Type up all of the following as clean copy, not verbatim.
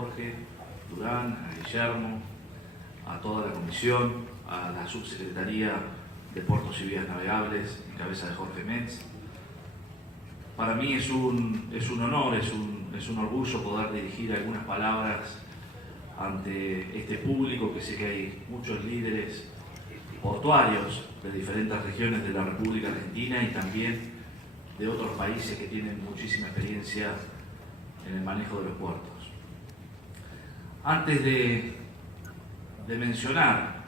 Jorge Durán, a Guillermo, a toda la comisión, a la subsecretaría de Puertos y Vías Navegables, en cabeza de Jorge Metz. Para mí es un honor, es un orgullo poder dirigir algunas palabras ante este público, que sé que hay muchos líderes portuarios de diferentes regiones de la República Argentina y también de otros países que tienen muchísima experiencia en el manejo de los puertos. Antes de mencionar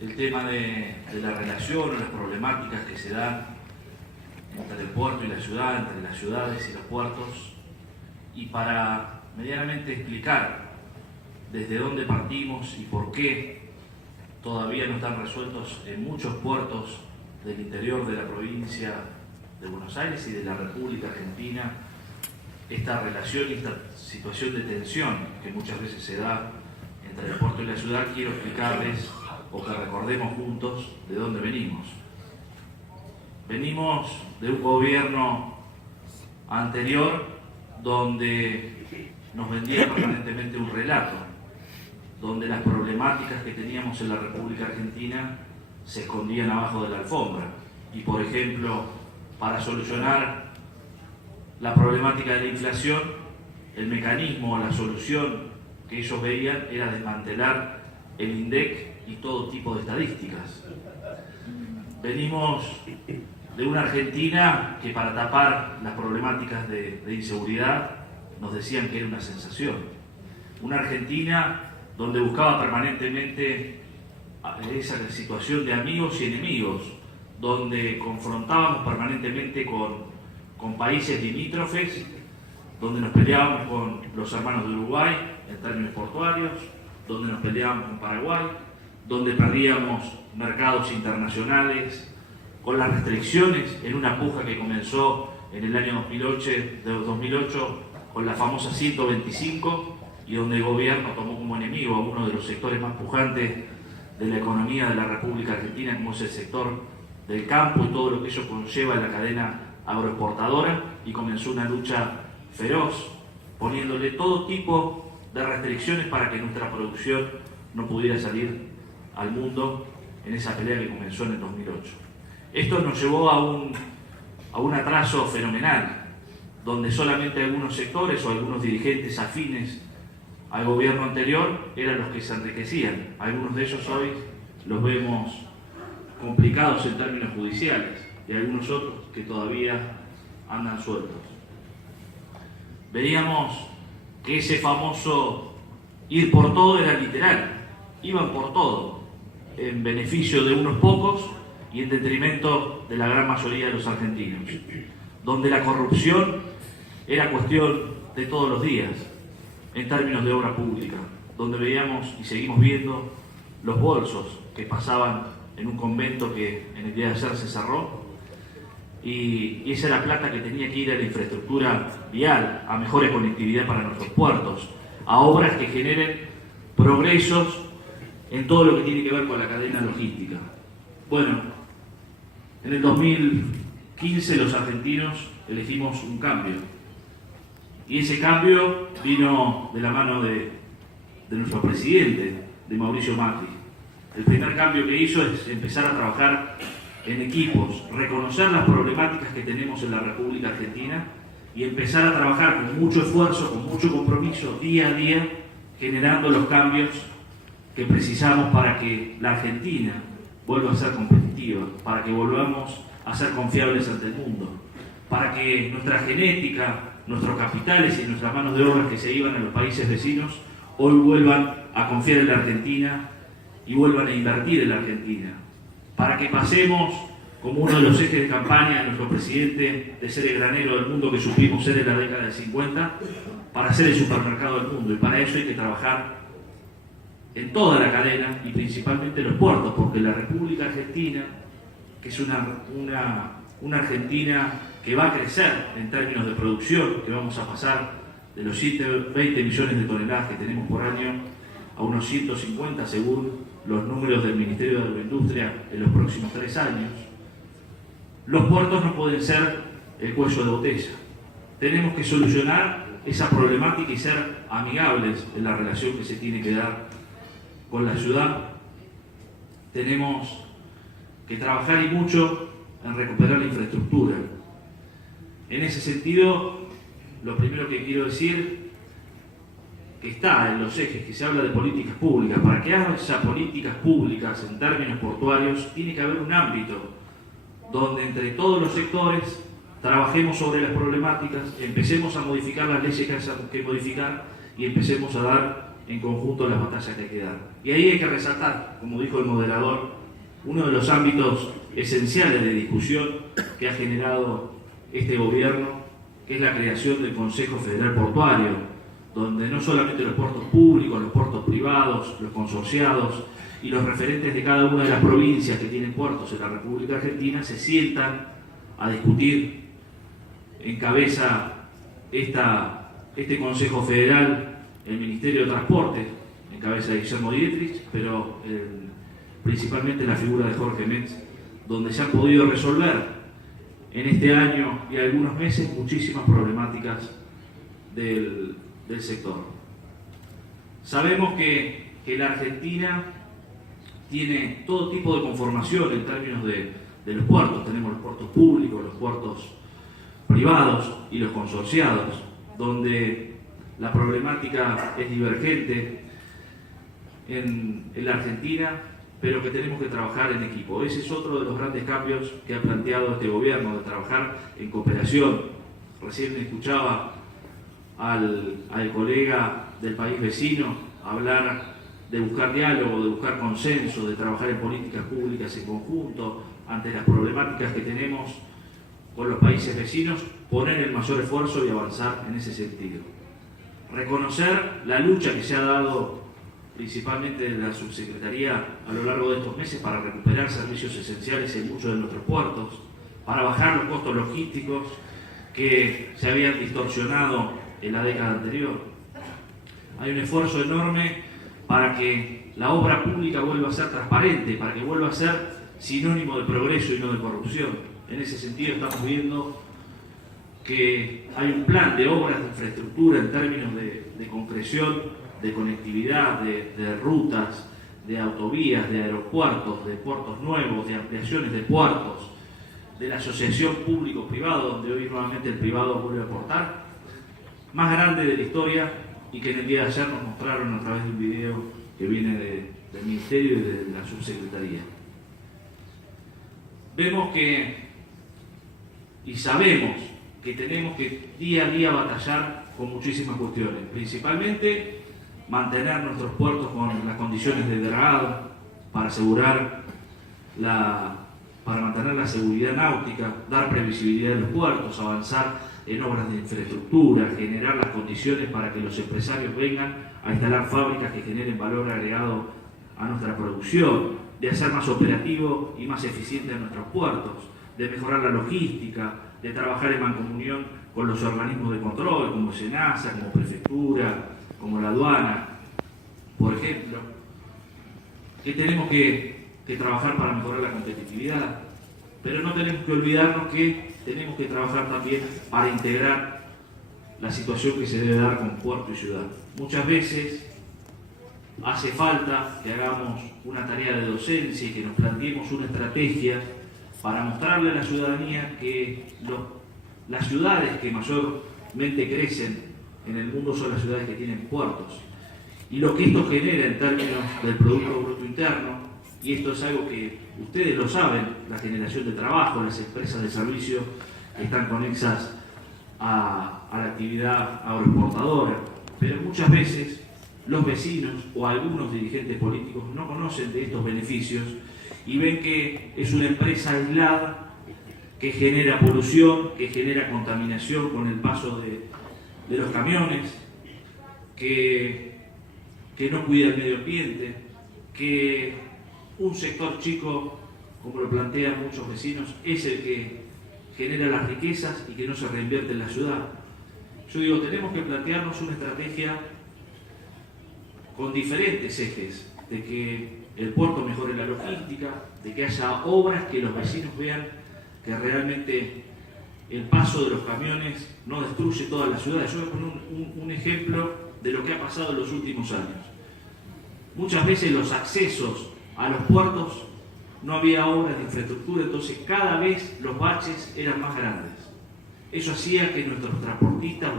el tema de la relación o las problemáticas que se dan entre el puerto y la ciudad, entre las ciudades y los puertos, y para medianamente explicar desde dónde partimos y por qué todavía no están resueltos en muchos puertos del interior de la provincia de Buenos Aires y de la República Argentina, esta relación y esta situación de tensión que muchas veces se da entre el puerto y la ciudad, quiero explicarles o que recordemos juntos de dónde venimos. Venimos de un gobierno anterior donde nos vendía permanentemente un relato, donde las problemáticas que teníamos en la República Argentina se escondían abajo de la alfombra. Y por ejemplo, para solucionar la problemática de la inflación, el mecanismo o la solución que ellos veían era desmantelar el INDEC y todo tipo de estadísticas. Venimos de una Argentina que, para tapar las problemáticas de inseguridad, nos decían que era una sensación. Una Argentina donde buscaba permanentemente esa situación de amigos y enemigos, donde confrontábamos permanentemente con países limítrofes, donde nos peleábamos con los hermanos de Uruguay en términos portuarios, donde nos peleábamos con Paraguay, donde perdíamos mercados internacionales, con las restricciones en una puja que comenzó en el año 2008 con la famosa 125, y donde el gobierno tomó como enemigo a uno de los sectores más pujantes de la economía de la República Argentina, como es el sector del campo y todo lo que ello conlleva en la cadena agroexportadora, y comenzó una lucha feroz, poniéndole todo tipo de restricciones para que nuestra producción no pudiera salir al mundo en esa pelea que comenzó en el 2008. Esto nos llevó a un atraso fenomenal, donde solamente algunos sectores o algunos dirigentes afines al gobierno anterior eran los que se enriquecían. Algunos de ellos hoy los vemos complicados en términos judiciales y algunos otros que todavía andan sueltos. Veíamos que ese famoso ir por todo era literal, iban por todo, en beneficio de unos pocos y en detrimento de la gran mayoría de los argentinos, donde la corrupción era cuestión de todos los días en términos de obra pública, donde veíamos y seguimos viendo los bolsos que pasaban en un convento que en el día de ayer se cerró, y esa era plata que tenía que ir a la infraestructura vial, a mejores conectividad para nuestros puertos, a obras que generen progresos en todo lo que tiene que ver con la cadena logística. Bueno, en el 2015 los argentinos elegimos un cambio, y ese cambio vino de la mano de nuestro presidente, de Mauricio Macri. El primer cambio que hizo es empezar a trabajar en equipos, reconocer las problemáticas que tenemos en la República Argentina y empezar a trabajar con mucho esfuerzo, con mucho compromiso, día a día, generando los cambios que precisamos para que la Argentina vuelva a ser competitiva, para que volvamos a ser confiables ante el mundo, para que nuestra genética, nuestros capitales y nuestras manos de obra que se iban a los países vecinos hoy vuelvan a confiar en la Argentina y vuelvan a invertir en la Argentina, para que pasemos, como uno de los ejes de campaña de nuestro presidente, de ser el granero del mundo que supimos ser en la década del 50, para ser el supermercado del mundo. Y para eso hay que trabajar en toda la cadena y principalmente en los puertos, porque la República Argentina, que es una Argentina que va a crecer en términos de producción, que vamos a pasar de los 120 millones de toneladas que tenemos por año a unos 150 según los números del Ministerio de Agroindustria en los próximos 3 años. Los puertos no pueden ser el cuello de botella. Tenemos que solucionar esa problemática y ser amigables en la relación que se tiene que dar con la ciudad. Tenemos que trabajar y mucho en recuperar la infraestructura. En ese sentido, lo primero que quiero decir, que está en los ejes, que se habla de políticas públicas. Para que haya políticas públicas en términos portuarios, tiene que haber un ámbito donde entre todos los sectores trabajemos sobre las problemáticas, empecemos a modificar las leyes que hay que modificar y empecemos a dar en conjunto las batallas que hay que dar. Y ahí hay que resaltar, como dijo el moderador, uno de los ámbitos esenciales de discusión que ha generado este gobierno, que es la creación del Consejo Federal Portuario, donde no solamente los puertos públicos, los puertos privados, los consorciados y los referentes de cada una de las provincias que tienen puertos en la República Argentina se sientan a discutir. Encabeza este Consejo Federal el Ministerio de Transporte, encabeza Guillermo Dietrich, pero principalmente la figura de Jorge Metz, donde se han podido resolver en este año y algunos meses muchísimas problemáticas del sector. Sabemos que la Argentina tiene todo tipo de conformación en términos de los puertos. Tenemos los puertos públicos, los puertos privados y los consorciados, donde la problemática es divergente en la Argentina, pero que tenemos que trabajar en equipo. Ese es otro de los grandes cambios que ha planteado este gobierno, de trabajar en cooperación. Recién escuchaba al colega del país vecino hablar de buscar diálogo, de buscar consenso, de trabajar en políticas públicas en conjunto ante las problemáticas que tenemos con los países vecinos, poner el mayor esfuerzo y avanzar en ese sentido. Reconocer la lucha que se ha dado principalmente de la subsecretaría a lo largo de estos meses para recuperar servicios esenciales en muchos de nuestros puertos, para bajar los costos logísticos que se habían distorsionado en la década anterior. Hay un esfuerzo enorme para que la obra pública vuelva a ser transparente, para que vuelva a ser sinónimo de progreso y no de corrupción. En ese sentido estamos viendo que hay un plan de obras de infraestructura en términos de concreción, de conectividad, de rutas, de autovías, de aeropuertos, de puertos nuevos, de ampliaciones de puertos, de la asociación público-privado, donde hoy nuevamente el privado vuelve a aportar, más grande de la historia y que en el día de ayer nos mostraron a través de un video que viene del Ministerio y de la Subsecretaría. Vemos y sabemos que tenemos que día a día batallar con muchísimas cuestiones, principalmente mantener nuestros puertos con las condiciones de dragado para mantener la seguridad náutica, dar previsibilidad de los puertos, avanzar en obras de infraestructura, generar las condiciones para que los empresarios vengan a instalar fábricas que generen valor agregado a nuestra producción, de hacer más operativo y más eficiente a nuestros puertos, de mejorar la logística, de trabajar en mancomunión con los organismos de control, como SENASA, como Prefectura, como la aduana, por ejemplo, que tenemos que trabajar para mejorar la competitividad, pero no tenemos que olvidarnos que tenemos que trabajar también para integrar la situación que se debe dar con puerto y ciudad. Muchas veces hace falta que hagamos una tarea de docencia y que nos planteemos una estrategia para mostrarle a la ciudadanía que las ciudades que mayormente crecen en el mundo son las ciudades que tienen puertos. Y lo que esto genera en términos del Producto Bruto Interno, y esto es algo que ustedes lo saben, la generación de trabajo, las empresas de servicio que están conexas a la actividad agroexportadora, pero muchas veces los vecinos o algunos dirigentes políticos no conocen de estos beneficios y ven que es una empresa aislada que genera polución, que genera contaminación con el paso de los camiones, que no cuida el medio ambiente, que un sector chico, como lo plantean muchos vecinos, es el que genera las riquezas y que no se reinvierte en la ciudad. Yo digo, tenemos que plantearnos una estrategia con diferentes ejes, de que el puerto mejore la logística, de que haya obras que los vecinos vean que realmente el paso de los camiones no destruye toda la ciudad. Yo voy a poner un ejemplo de lo que ha pasado en los últimos años. Muchas veces los accesos a los puertos no había obras de infraestructura, entonces cada vez los baches eran más grandes. Eso hacía que nuestros transportistas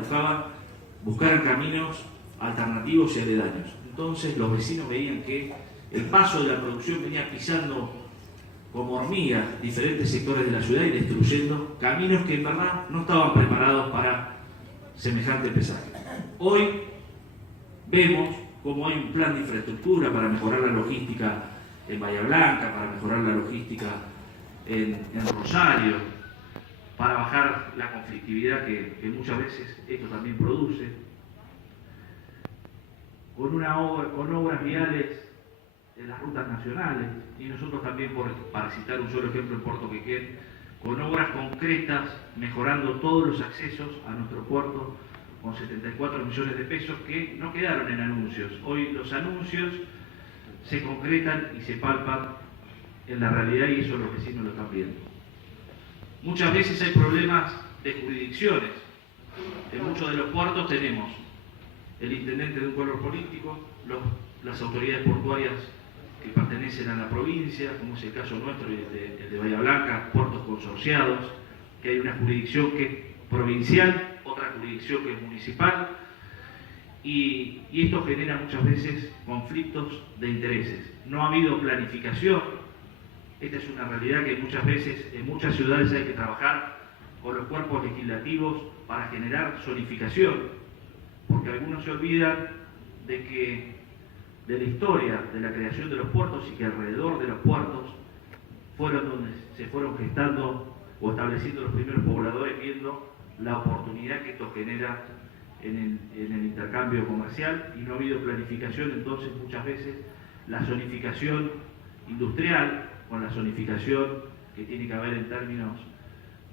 buscaran caminos alternativos y aledaños. Entonces los vecinos veían que el paso de la producción venía pisando como hormigas diferentes sectores de la ciudad y destruyendo caminos que en verdad no estaban preparados para semejante pesaje. Hoy vemos cómo hay un plan de infraestructura para mejorar la logística en Bahía Blanca, para mejorar la logística en Rosario, para bajar la conflictividad que muchas veces esto también produce, con obras viales en las rutas nacionales, y nosotros también, para citar un solo ejemplo, en Puerto Quequén, con obras concretas, mejorando todos los accesos a nuestro puerto, con 74 millones de pesos que no quedaron en anuncios. Hoy los anuncios se concretan y se palpan en la realidad, y eso los vecinos lo están viendo. Muchas veces hay problemas de jurisdicciones. En muchos de los puertos tenemos el intendente de un color político, las autoridades portuarias que pertenecen a la provincia, como es el caso nuestro, el de Bahía Blanca, puertos consorciados, que hay una jurisdicción que es provincial, otra jurisdicción que es municipal, y esto genera muchas veces conflictos de intereses. No ha habido planificación. Esta es una realidad que muchas veces en muchas ciudades hay que trabajar con los cuerpos legislativos para generar zonificación, porque algunos se olvidan de la historia de la creación de los puertos, y que alrededor de los puertos fueron donde se fueron gestando o estableciendo los primeros pobladores, viendo la oportunidad que esto genera en el intercambio comercial, y no ha habido planificación. Entonces muchas veces la zonificación industrial con la zonificación que tiene que haber en términos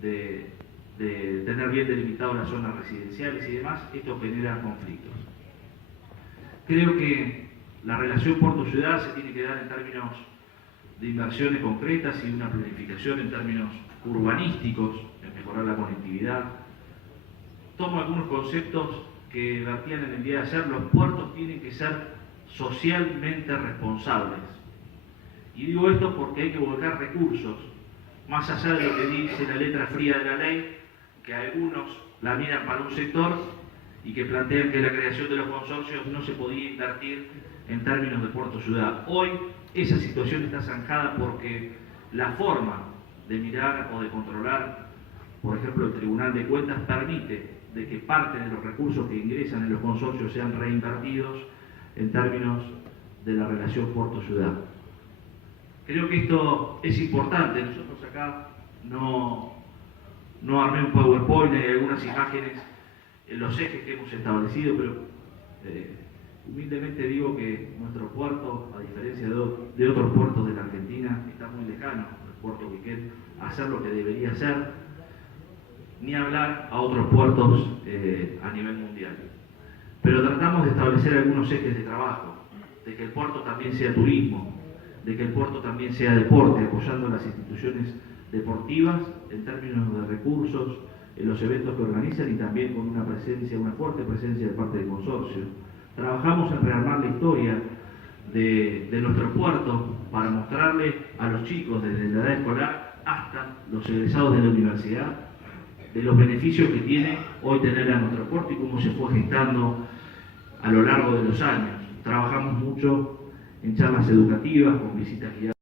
de tener bien delimitadas las zonas residenciales y demás, esto genera conflictos. Creo que la relación puerto-ciudad se tiene que dar en términos de inversiones concretas y una planificación en términos urbanísticos, en mejorar la conectividad. Tomo algunos conceptos que vertían en el día de ayer. Los puertos tienen que ser socialmente responsables. Y digo esto porque hay que volcar recursos, más allá de lo que dice la letra fría de la ley, que algunos la miran para un sector y que plantean que la creación de los consorcios no se podía invertir en términos de puerto-ciudad. Hoy esa situación está zanjada porque la forma de mirar o de controlar, por ejemplo, el Tribunal de Cuentas permite de que parte de los recursos que ingresan en los consorcios sean reinvertidos en términos de la relación puerto-ciudad. Creo que esto es importante. Nosotros acá no armé un PowerPoint, hay algunas imágenes en los ejes que hemos establecido, pero humildemente digo que nuestro puerto, a diferencia de otros puertos de la Argentina, está muy lejano, el puerto Quequén, a hacer lo que debería hacer, ni hablar a otros puertos a nivel mundial. Pero tratamos de establecer algunos ejes de trabajo, de que el puerto también sea turismo, de que el puerto también sea deporte, apoyando las instituciones deportivas en términos de recursos, en los eventos que organizan, y también con una fuerte presencia de parte del consorcio. Trabajamos en rearmar la historia de nuestro puerto para mostrarle a los chicos desde la edad escolar hasta los egresados de la universidad de los beneficios que tiene hoy tener a nuestro puerto y cómo se fue gestando a lo largo de los años. Trabajamos mucho en charlas educativas, con visitas guiadas